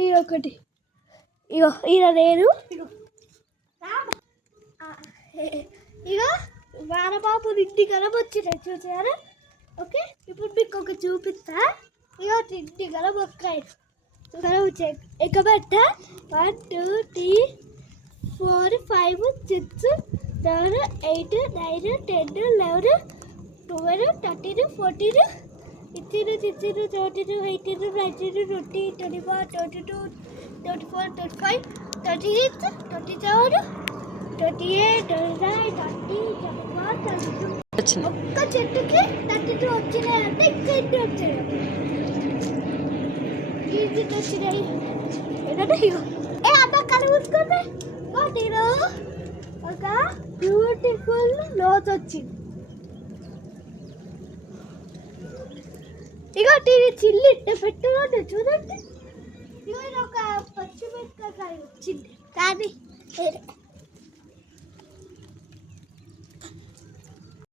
ఇది ఒకటి. ఇగో ఇలా నేను ఇగో వానపాపు ఇంటి కలం వచ్చినాయి చూసారా. ఓకే, ఇప్పుడు మీకు ఒక చూపిస్తా. ఇగో ఇంటి కలం ఒక్కాయి కలం వచ్చాయి. ఎక్కబెట్ట 1 2 3 4 5 6 7 8 9 10 11 12 13 14 15 16 17 18 19 20 21 22 24 25 26 27 28 29 30 31 32. ఒక్క చెట్టుకి 32 వచ్చినాయి అంటే ఇంకా ఇంటి వచ్చాయి. ఇంటి వచ్చినాయి ఏంటంటే ఇగో అన్న కలుగుతుంది. వాటిలో ఒక బ్యూటిఫుల్ లోత్ వచ్చింది. ఇగో చిల్లి పెట్టుకోండి చూడండి. ఇగో ఒక పచ్చిమిరపకాయ వచ్చింది కానీ